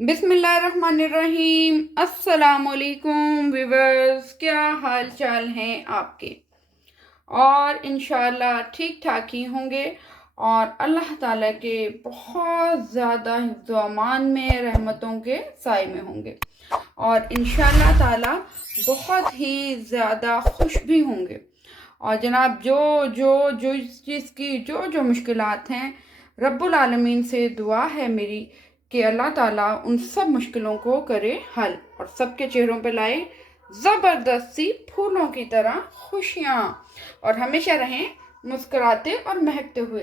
बिस्मिल्लाहिर्रहमानिर्रहीम। अस्सलामुअलैकुम व्यूवर्स, क्या हाल चाल हैं आपके। और इंशाल्लाह ठीक ठाक ही होंगे और अल्लाह ताला के बहुत ज़्यादा हिफ्ज़ व अमान में, रहमतों के साए में होंगे और इंशाल्लाह ताला बहुत ही ज़्यादा खुश भी होंगे। और जनाब जो जो जो इस चीज़ की जो जो मुश्किलात हैं, रब्बुल आलमीन से दुआ है मेरी कि अल्लाह ताला उन सब मुश्किलों को करे हल और सबके चेहरों पे लाए ज़बरदस्त सी फूलों की तरह खुशियाँ और हमेशा रहें मुस्कुराते और महकते हुए।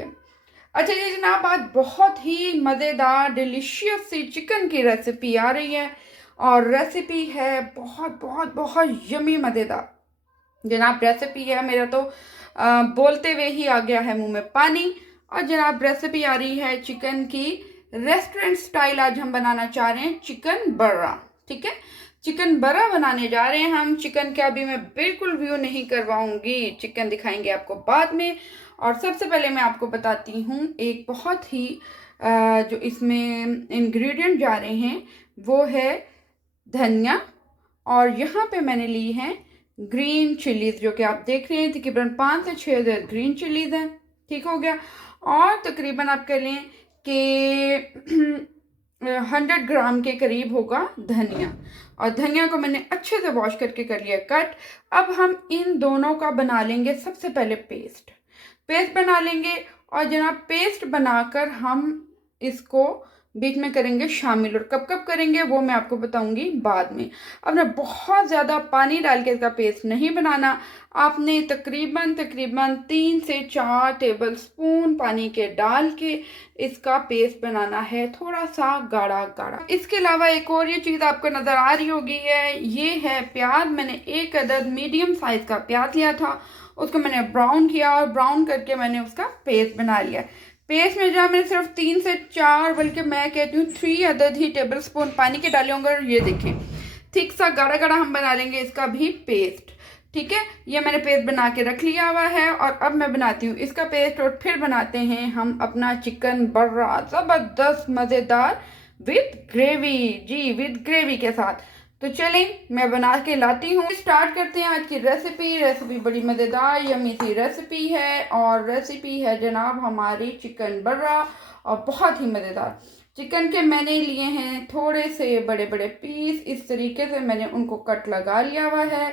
अच्छा जी जनाब, आज बहुत ही मज़ेदार डिलीशियस सी चिकन की रेसिपी आ रही है और रेसिपी है बहुत बहुत बहुत यमी मज़ेदार। जनाब रेसिपी है, मेरा तो बोलते हुए ही आ गया है मुंह में पानी। और जनाब रेसिपी आ रही है चिकन की रेस्टोरेंट स्टाइल। आज हम बनाना चाह रहे हैं चिकन बर्रा। ठीक है, चिकन बर्रा बनाने जा रहे हैं हम। चिकन का भी मैं बिल्कुल व्यू नहीं करवाऊंगी, चिकन दिखाएंगे आपको बाद में। और सबसे पहले मैं आपको बताती हूँ एक बहुत ही जो इसमें इंग्रेडिएंट जा रहे हैं वो है धनिया। और यहाँ पे मैंने ली है ग्रीन चिलीज, जो कि आप देख रहे हैं तकरीबन 5 से 6 ग्रीन चिलीज हैं। ठीक हो गया। और तकरीबन आप कह लें कि 100 ग्राम के करीब होगा धनिया। और धनिया को मैंने अच्छे से वॉश करके कर लिया कट। अब हम इन दोनों का बना लेंगे सबसे पहले पेस्ट बना लेंगे। और जनाब पेस्ट बनाकर हम इसको बीच में करेंगे शामिल, और कब कब करेंगे वो मैं आपको बताऊंगी बाद में। अब ना बहुत ज़्यादा पानी डाल के इसका पेस्ट नहीं बनाना, आपने तकरीबन 3 से 4 टेबल स्पून पानी के डाल के इसका पेस्ट बनाना है, थोड़ा सा गाढ़ा गाढ़ा। इसके अलावा एक और ये चीज़ आपको नज़र आ रही होगी है, ये है प्याज। मैंने 1 अदद मीडियम साइज़ का प्याज लिया था, उसको मैंने ब्राउन किया और ब्राउन करके मैंने उसका पेस्ट बना लिया। पेस्ट में जहाँ मैंने सिर्फ 3 से 4, बल्कि मैं कहती हूँ 3 अदद ही टेबल स्पून पानी के डाले होंगे। और ये देखें ठीक सा गाढ़ा गाढ़ा हम बना लेंगे इसका भी पेस्ट। ठीक है, ये मैंने पेस्ट बना के रख लिया हुआ है। और अब मैं बनाती हूँ इसका पेस्ट और फिर बनाते हैं हम अपना चिकन बर्रा, ज़बरदस्त मज़ेदार विद ग्रेवी। जी, विद ग्रेवी के साथ। तो चलें मैं बना के लाती हूँ। स्टार्ट करते हैं आज की रेसिपी बड़ी मज़ेदार यमी सी रेसिपी है और रेसिपी है जनाब हमारी चिकन बर्रा और बहुत ही मज़ेदार। चिकन के मैंने लिए हैं थोड़े से बड़े बड़े पीस, इस तरीके से मैंने उनको कट लगा लिया हुआ है।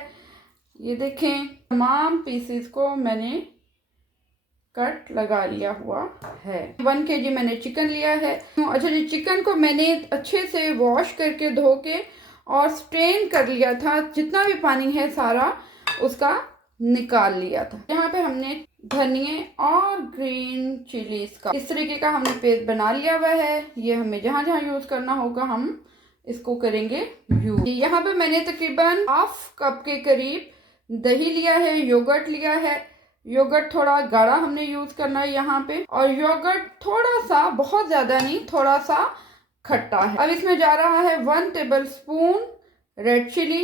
ये देखें तमाम पीसेस को मैंने कट लगा लिया हुआ है। 1 kg मैंने चिकन लिया है। अच्छा जी, चिकन को मैंने अच्छे से वॉश करके धो के और स्ट्रेन कर लिया था, जितना भी पानी है सारा उसका निकाल लिया था। यहाँ पे हमने धनिया और ग्रीन चिलीज का इस तरीके का हमने पेस्ट बना लिया हुआ है। ये हमें जहाँ जहाँ यूज करना होगा हम इसको करेंगे यूज। यहाँ पे मैंने तकरीबन 1/2 कप के करीब दही लिया है, योगर्ट लिया है। योगर्ट थोड़ा गाढ़ा हमने यूज करना है यहाँ पे, और योगर्ट थोड़ा सा, बहुत ज्यादा नहीं, थोड़ा सा खट्टा है। अब इसमें जा रहा है 1 tablespoon red chilli,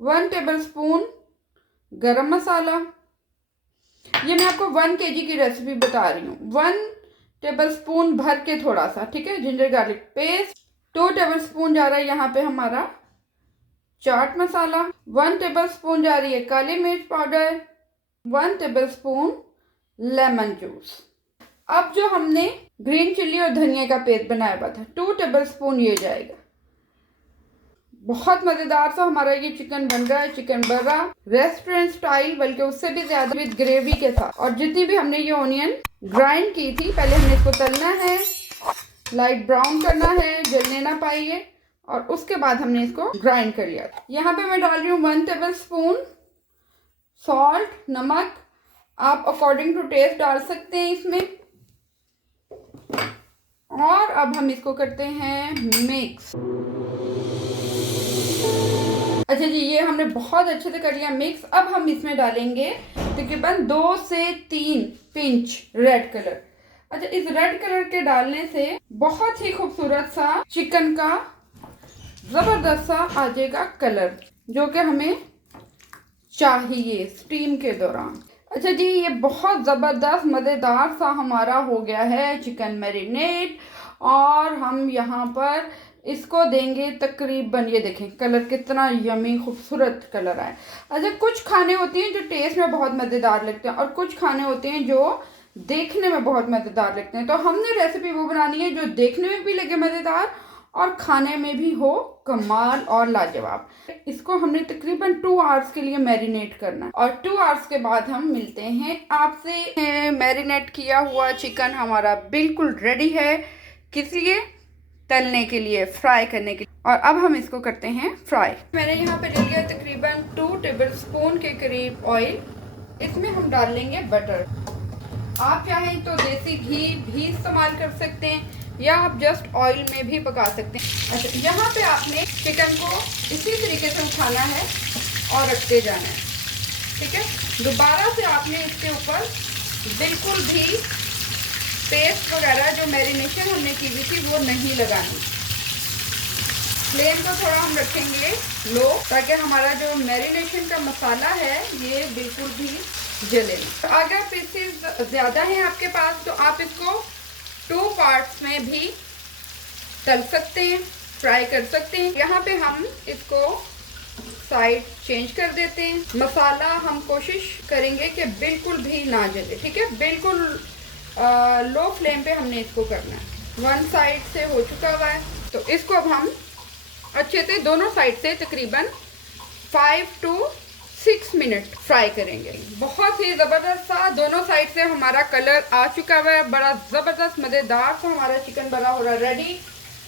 1 tablespoon garam masala. ये मैं आपको 1 kg की रेसिपी बता रही हूँ। 1 टेबल स्पून भर के थोड़ा सा, ठीक है, ginger garlic paste. 2 table spoon जा रहा है यहाँ पे हमारा चाट मसाला। 1 टेबल स्पून जा रही है काली मिर्च powder. 1 table spoon lemon juice. अब जो हमने ग्रीन चिल्ली और धनिया का पेस्ट बनाया हुआ था 2 टेबल स्पून ये जाएगा। बहुत मजेदार सा हमारा ये चिकन बन रहा है, चिकन बर्रा रेस्टोरेंट स्टाइल, बल्कि उससे भी ज्यादा विद ग्रेवी के साथ। और जितनी भी हमने ये ऑनियन ग्राइंड की थी, पहले हमने इसको तलना है, लाइट ब्राउन करना है, जलने ना पाइए, और उसके बाद हमने इसको ग्राइंड कर लिया। यहाँ पे मैं डाल रही हूँ 1 टेबल स्पून सॉल्ट, नमक आप अकॉर्डिंग टू टेस्ट डाल सकते हैं इसमें। और अब हम इसको करते हैं मिक्स। अच्छा जी, ये हमने बहुत अच्छे से कर लिया मिक्स। अब हम इसमें डालेंगे तकरीबन 2 से 3 पिंच रेड कलर। अच्छा, इस रेड कलर के डालने से बहुत ही खूबसूरत सा चिकन का जबरदस्त सा आ जाएगा कलर, जो कि हमें चाहिए स्टीम के दौरान। अच्छा जी, ये बहुत ज़बरदस्त मज़ेदार सा हमारा हो गया है चिकन मैरिनेट। और हम यहाँ पर इसको देंगे तकरीबन, ये देखें कलर कितना यमी खूबसूरत कलर आए। अच्छा, कुछ खाने होते हैं जो टेस्ट में बहुत मज़ेदार लगते हैं और कुछ खाने होते हैं जो देखने में बहुत मज़ेदार लगते हैं। तो हमने रेसिपी वो बनानी है जो देखने में भी लगे मज़ेदार और खाने में भी हो कमाल और लाजवाब। इसको हमने तकरीबन 2 आवर्स के लिए मैरिनेट करना है और 2 आवर्स के बाद हम मिलते हैं आपसे। मैरिनेट किया हुआ चिकन हमारा बिल्कुल रेडी है, किस लिए? तलने के लिए, फ्राई करने के लिए। और अब हम इसको करते हैं फ्राई। मैंने यहाँ पे ले लिया तकरीबन 2 टेबल स्पून के करीब ऑयल। इसमें हम डाल लेंगे बटर। आप चाहें तो देसी घी भी इस्तेमाल कर सकते हैं या आप जस्ट ऑयल में भी पका सकते हैं। अच्छा, यहाँ पे आपने चिकन को इसी तरीके से उठाना है और रखते जाना है, ठीक है। दोबारा से आपने इसके ऊपर बिल्कुल भी पेस्ट वगैरह जो मैरिनेशन हमने की हुई थी वो नहीं लगानी। फ्लेम को थोड़ा हम रखेंगे लो ताकि हमारा जो मैरिनेशन का मसाला है ये बिल्कुल भी जले। तो अगर पीसेस ज़्यादा हैं आपके पास तो आप इसको 2 पार्ट्स में भी तल सकते हैं, फ्राई कर सकते हैं। यहाँ पे हम इसको साइड चेंज कर देते हैं। मसाला हम कोशिश करेंगे कि बिल्कुल भी ना जले, ठीक है। बिल्कुल लो फ्लेम पे हमने इसको करना है। 1 साइड से हो चुका हुआ है तो इसको अब हम अच्छे से दोनों साइड से तकरीबन 5 to 6 मिनट फ्राई करेंगे। बहुत ही ज़बरदस्त सा दोनों साइड से हमारा कलर आ चुका हुआ है। बड़ा ज़बरदस्त मज़ेदार सा हमारा चिकन बना हो रहा है रेडी।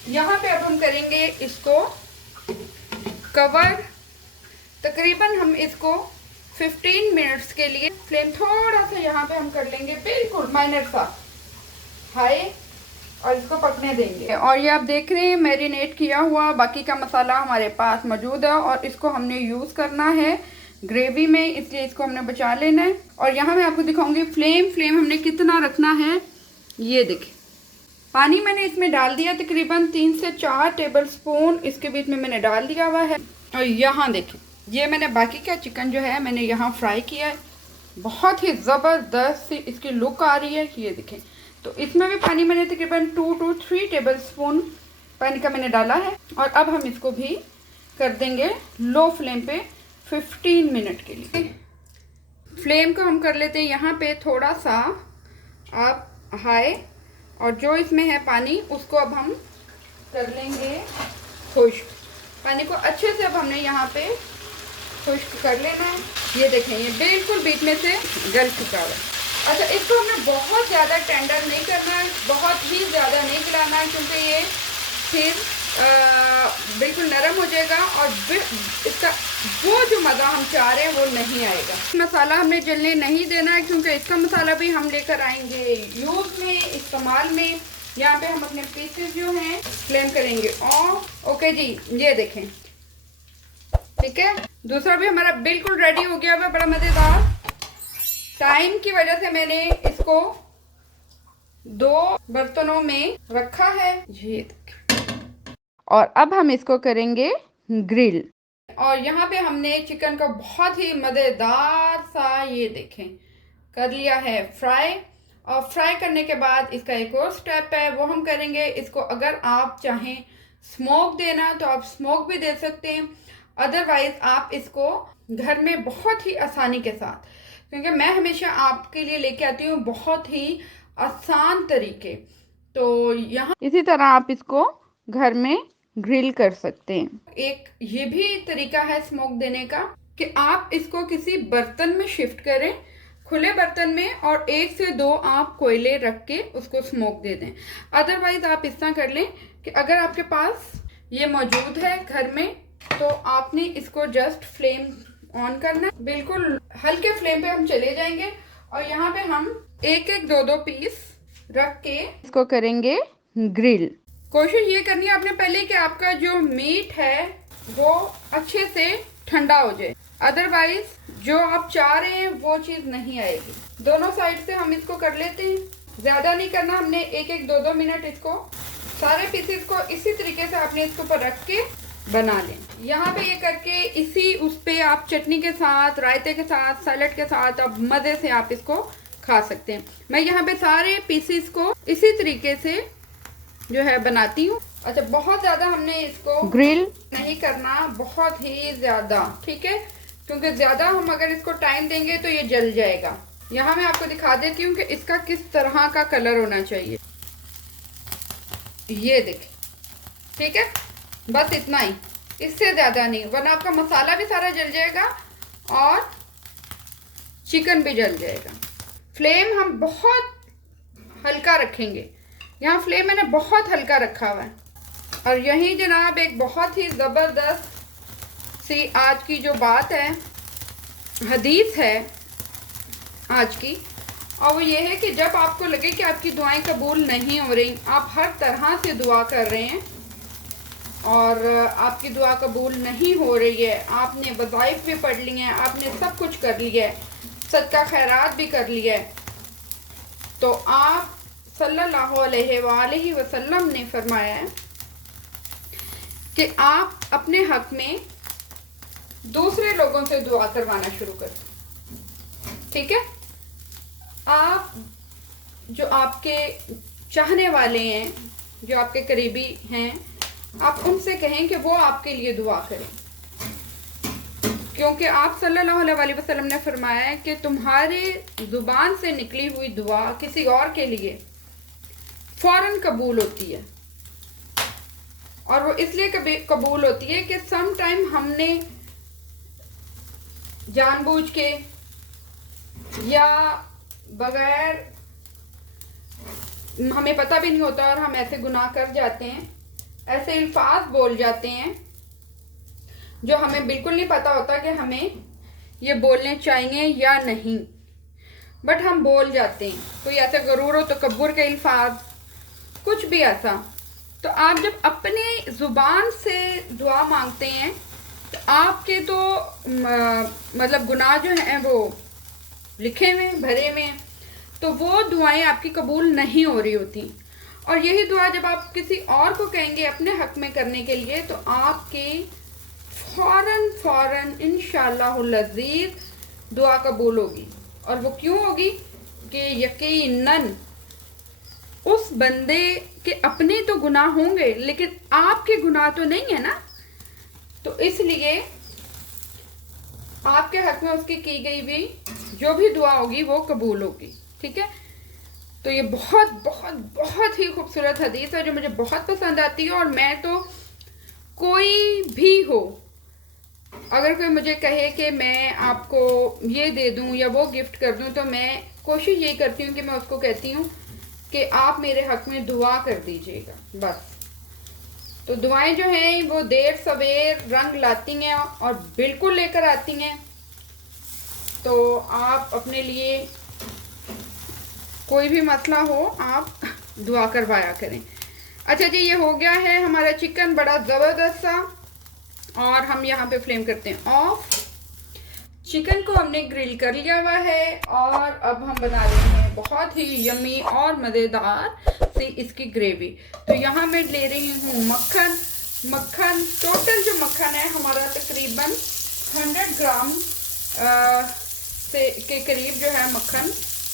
यहाँ पे अब हम करेंगे इसको कवर। तकरीबन हम इसको 15 मिनट्स के लिए फ्लेम थोड़ा सा यहाँ पे हम कर लेंगे बिल्कुल माइनर सा हाई और इसको पकने देंगे। और ये आप देख रहे हैं मैरिनेट किया हुआ बाकी का मसाला हमारे पास मौजूद है और इसको हमने यूज़ करना है ग्रेवी में, इसलिए इसको हमने बचा लेना है। और यहाँ मैं आपको दिखाऊंगी फ्लेम हमने कितना रखना है। ये देखिए पानी मैंने इसमें डाल दिया तकरीबन 3 से 4 टेबल स्पून इसके बीच में मैंने डाल दिया हुआ है। और यहाँ देखें ये मैंने बाकी का चिकन जो है मैंने यहाँ फ्राई किया है। बहुत ही ज़बरदस्त इसकी लुक आ रही है, ये देखें। तो इसमें भी पानी मैंने तकरीबन 2 to 3 टेबल स्पून पानी का मैंने डाला है। और अब हम इसको भी कर देंगे लो फ्लेम पे 15 मिनट के लिए। फ्लेम को हम कर लेते हैं यहाँ पे थोड़ा सा आप हाई और जो इसमें है पानी उसको अब हम कर लेंगे खुश्क। पानी को अच्छे से अब हमने यहाँ पे खुश्क कर लेना है। ये देखें ये बिल्कुल बीच में से गल चुका है। अच्छा, इसको हमें बहुत ज़्यादा टेंडर नहीं करना है, बहुत ही ज़्यादा नहीं गलाना है क्योंकि ये फिर बिल्कुल नरम हो जाएगा और इसका वो जो मज़ा हम चाह रहे हैं वो नहीं आएगा। मसाला हमने जलने नहीं देना है क्योंकि इसका मसाला भी हम लेकर आएंगे यूज़ में, इस्तेमाल में। यहाँ पे हम अपने पीसेस जो हैं फ्लेम करेंगे ऑफ। ओके जी, ये देखें ठीक है। दूसरा भी हमारा बिल्कुल रेडी हो गया है, बड़ा मज़ेदार। टाइम की वजह से मैंने इसको 2 बर्तनों में रखा है, ये देखें। और अब हम इसको करेंगे ग्रिल। और यहाँ पे हमने चिकन का बहुत ही मज़ेदार सा ये देखें कर लिया है फ्राई। और फ्राई करने के बाद इसका एक और स्टेप है वो हम करेंगे इसको। अगर आप चाहें स्मोक देना तो आप स्मोक भी दे सकते हैं, अदरवाइज आप इसको घर में बहुत ही आसानी के साथ, क्योंकि मैं हमेशा आपके लिए लेके आती हूँ बहुत ही आसान तरीके, तो यहाँ इसी तरह आप इसको घर में ग्रिल कर सकते हैं। एक ये भी तरीका है स्मोक देने का कि आप इसको किसी बर्तन में शिफ्ट करें, खुले बर्तन में, और 1 से 2 आप कोयले रख के उसको स्मोक दे दें। अदरवाइज आप इस तरह कर लें कि अगर आपके पास ये मौजूद है घर में तो आपने इसको जस्ट फ्लेम ऑन करना, बिल्कुल हल्के फ्लेम पे हम चले जाएंगे और यहाँ पे हम 1-1, 2-2 पीस रख के इसको करेंगे ग्रिल। कोशिश ये करनी है आपने पहले कि आपका जो मीट है वो अच्छे से ठंडा हो जाए, अदरवाइज जो आप चाह रहे हैं वो चीज़ नहीं आएगी। दोनों साइड से हम इसको कर लेते हैं, ज़्यादा नहीं करना हमने, 1-1, 2-2 मिनट इसको सारे पीसेस को इसी तरीके से आपने इसके ऊपर रख के बना लें। यहाँ पे ये करके इसी उस पे आप चटनी के साथ, रायते के साथ, सैलड के साथ अब मज़े से आप इसको खा सकते हैं। मैं यहाँ पे सारे पीसेस को इसी तरीके से जो है बनाती हूँ। अच्छा, बहुत ज़्यादा हमने इसको ग्रिल नहीं करना, बहुत ही ज़्यादा, ठीक है, क्योंकि ज़्यादा हम अगर इसको टाइम देंगे तो ये जल जाएगा। यहाँ मैं आपको दिखा देती हूँ कि इसका किस तरह का कलर होना चाहिए। ये देखें, ठीक है, बस इतना ही, इससे ज़्यादा नहीं, वरना आपका मसाला भी सारा जल जाएगा और चिकन भी जल जाएगा। फ्लेम हम बहुत हल्का रखेंगे। यहाँ फ्लेम मैंने बहुत हल्का रखा हुआ है। और यही जनाब एक बहुत ही ज़बरदस्त सी आज की जो बात है, हदीस है आज की, और वो ये है कि जब आपको लगे कि आपकी दुआएं कबूल नहीं हो रही, आप हर तरह से दुआ कर रहे हैं और आपकी दुआ कबूल नहीं हो रही है, आपने वज़ाइफ भी पढ़ ली हैं, आपने सब कुछ कर लिया है, सदका खैरात भी कर लिया है, तो आप सल्लल्लाहु अलैहि वसल्लम ने फरमाया है कि आप अपने हक में दूसरे लोगों से दुआ करवाना शुरू कर। ठीक है, आप जो आपके चाहने वाले हैं, जो आपके करीबी हैं, आप उनसे कहें कि वो आपके लिए दुआ करें, क्योंकि आप सल्लल्लाहु अलैहि वसल्लम ने फरमाया है कि तुम्हारे ज़ुबान से निकली हुई दुआ किसी और के लिए फ़ौरन कबूल होती है। और वो इसलिए कबूल होती है कि सम टाइम हमने जानबूझ के या बगैर, हमें पता भी नहीं होता और हम ऐसे गुनाह कर जाते हैं, ऐसे अल्फाज बोल जाते हैं जो हमें बिल्कुल नहीं पता होता कि हमें ये बोलने चाहिए या नहीं, बट हम बोल जाते हैं। कोई ऐसा गरूर हो, तकब्बुर के अल्फाज, कुछ भी ऐसा। तो आप जब अपने ज़ुबान से दुआ मांगते हैं तो आपके तो मतलब गुनाह जो हैं वो लिखे हुए हैं, भरे हुए हैं, तो वो दुआएं आपकी कबूल नहीं हो रही होती। और यही दुआ जब आप किसी और को कहेंगे अपने हक में करने के लिए, तो आपके फ़ौरन इंशाअल्लाहुल अज़ीज़ दुआ कबूल होगी। और वो क्यों होगी कि यकीनन उस बंदे के अपने तो गुनाह होंगे, लेकिन आपके गुनाह तो नहीं है ना, तो इसलिए आपके हक में उसकी की गई भी जो भी दुआ होगी वो कबूल होगी। ठीक है, तो ये बहुत बहुत बहुत ही खूबसूरत हदीस है जो मुझे बहुत पसंद आती है। और मैं तो, कोई भी हो, अगर कोई मुझे कहे कि मैं आपको ये दे दूं या वो गिफ्ट कर दूं, तो मैं कोशिश यही करती हूँ कि मैं उसको कहती हूँ कि आप मेरे हक में दुआ कर दीजिएगा, बस। तो दुआएं जो हैं वो देर सवेर रंग लाती हैं और बिल्कुल लेकर आती हैं। तो आप अपने लिए कोई भी मसला हो, आप दुआ करवाया करें। अच्छा जी, ये हो गया है हमारा चिकन बड़ा ज़बरदस्त सा, और हम यहाँ पे फ्लेम करते हैं ऑफ। चिकन को हमने ग्रिल कर लिया हुआ है और अब हम बना रहे हैं बहुत ही यमी और मज़ेदार सी इसकी ग्रेवी। तो यहाँ मैं ले रही हूँ मक्खन टोटल जो मक्खन है हमारा तकरीबन 100 ग्राम के करीब जो है मक्खन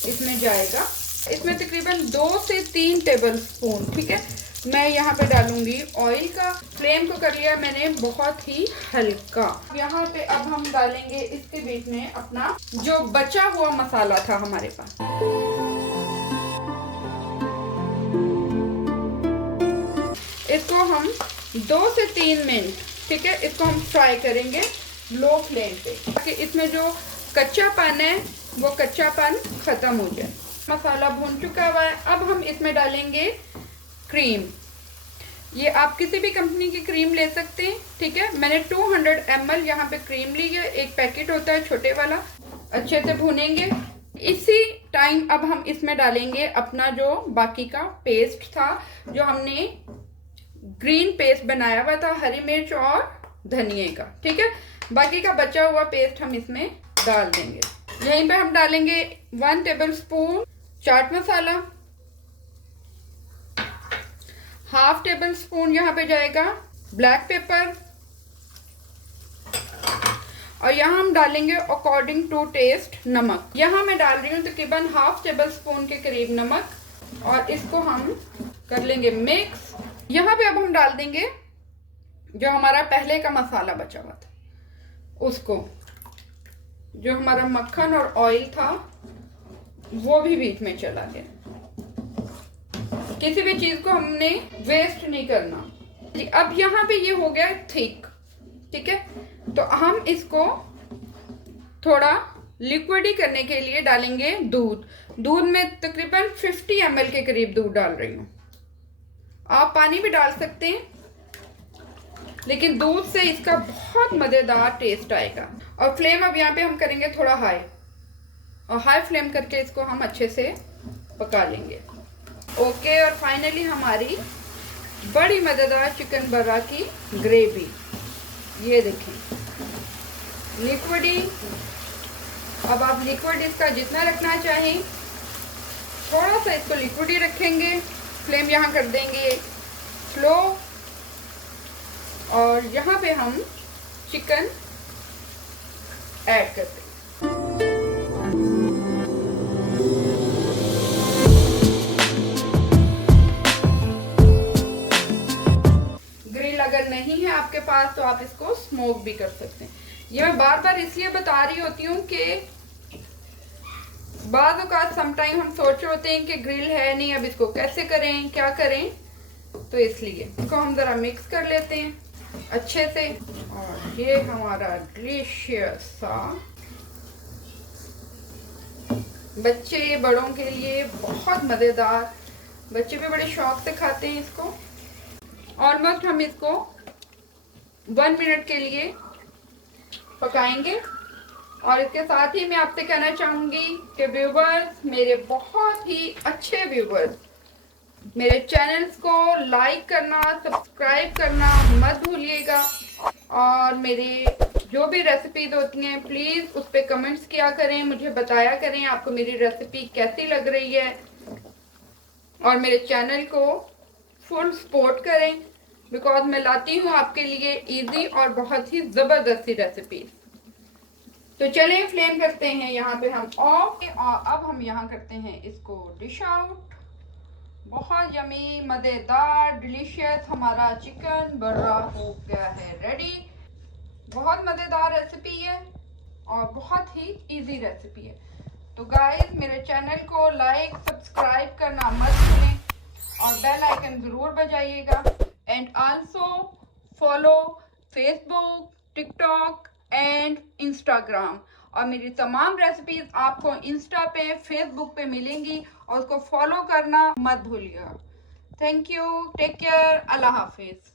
इसमें जाएगा। इसमें तकरीबन 2 से 3 टेबल स्पून, ठीक है, मैं यहाँ पे डालूंगी ऑयल का। फ्लेम को कर लिया मैंने बहुत ही हल्का। यहाँ पे अब हम डालेंगे इसके बीच में अपना जो बचा हुआ मसाला था हमारे पास। इसको हम 2 से 3 मिनट, ठीक है, इसको हम फ्राई करेंगे लो फ्लेम पे, ताकि इसमें जो कच्चापन है वो कच्चापन खत्म हो जाए। मसाला भून चुका हुआ है। अब हम इसमें डालेंगे क्रीम। ये आप किसी भी कंपनी की क्रीम ले सकते हैं, ठीक है। मैंने 200 ml यहाँ पे क्रीम ली है, एक पैकेट होता है छोटे वाला। अच्छे से भूनेंगे। इसी टाइम अब हम इसमें डालेंगे अपना जो बाकी का पेस्ट था, जो हमने ग्रीन पेस्ट बनाया हुआ था हरी मिर्च और धनिए का, ठीक है। बाकी का बचा हुआ पेस्ट हम इसमें डाल देंगे। यहीं पे हम डालेंगे 1 table spoon chaat masala, 1/2 table spoon यहाँ पे जाएगा ब्लैक पेपर, और यहाँ हम डालेंगे अकॉर्डिंग टू टेस्ट नमक। यहाँ मैं डाल रही हूँ तकरीबन 1/2 टेबल स्पून के करीब नमक और इसको हम कर लेंगे मिक्स। यहाँ पे अब हम डाल देंगे जो हमारा पहले का मसाला बचा हुआ था उसको, जो हमारा मक्खन और ऑयल था वो भी बीच में चला गया। किसी भी चीज को हमने वेस्ट नहीं करना। अब यहाँ पे ये हो गया थिक, ठीक है। तो हम इसको थोड़ा लिक्विडी करने के लिए डालेंगे दूध। दूध में तकरीबन 50 ml के करीब दूध डाल रही हूँ। आप पानी भी डाल सकते हैं, लेकिन दूध से इसका बहुत मजेदार टेस्ट आएगा। और फ्लेम अब यहाँ पे हम करेंगे थोड़ा हाई, और हाई फ्लेम करके इसको हम अच्छे से पका लेंगे। ओके, और फाइनली हमारी बड़ी मजेदार चिकन बर्रा की ग्रेवी, ये देखें लिक्विडी। अब आप लिक्विड इसका जितना रखना चाहें, थोड़ा सा इसको लिक्विडी रखेंगे। फ्लेम यहाँ कर देंगे स्लो, और यहाँ पे हम चिकन ऐड करते हैं। ग्रिल अगर नहीं है आपके पास तो आप इसको स्मोक भी कर सकते हैं। ये मैं बार बार इसलिए बता रही होती हूँ कि बाद औक़ात समटाइम हम सोच रहे होते हैं कि ग्रिल है नहीं, अब इसको कैसे करें, क्या करें, तो इसलिए इसको हम ज़रा मिक्स कर लेते हैं अच्छे से। और ये हमारा डिलीशियस सा बच्चे बड़ों के लिए बहुत मज़ेदार, बच्चे भी बड़े शौक से खाते हैं इसको। ऑलमोस्ट हम इसको 1 मिनट के लिए पकाएंगे। और इसके साथ ही मैं आपसे कहना चाहूँगी कि व्यूवर्स, मेरे बहुत ही अच्छे व्यूवर्स, मेरे चैनल्स को लाइक करना, सब्सक्राइब करना मत भूलिएगा। और मेरे जो भी रेसिपीज होती हैं प्लीज़ उस पर कमेंट्स किया करें, मुझे बताया करें आपको मेरी रेसिपी कैसी लग रही है। और मेरे चैनल को फुल सपोर्ट करें, बिकॉज मैं लाती हूँ आपके लिए इजी और बहुत ही ज़बरदस्ती रेसिपीज। तो चलें फ्लेम करते हैं यहाँ पे हम ऑफ, और अब हम यहाँ करते हैं इसको डिश आउट। बहुत यमी मज़ेदार डिलीशियस हमारा चिकन बर्रा हो गया है रेडी। बहुत मज़ेदार रेसिपी है और बहुत ही इजी रेसिपी है। तो गाइस, मेरे चैनल को लाइक सब्सक्राइब करना मत भूलें और बेल आइकन ज़रूर बजाइएगा। And also follow Facebook, TikTok and Instagram. और मेरी तमाम रेसिपीज आपको इंस्टा पे, फेसबुक पे मिलेंगी और उसको फॉलो करना मत भूलिएगा। थैंक यू, टेक केयर, अल्लाह हाफिज़।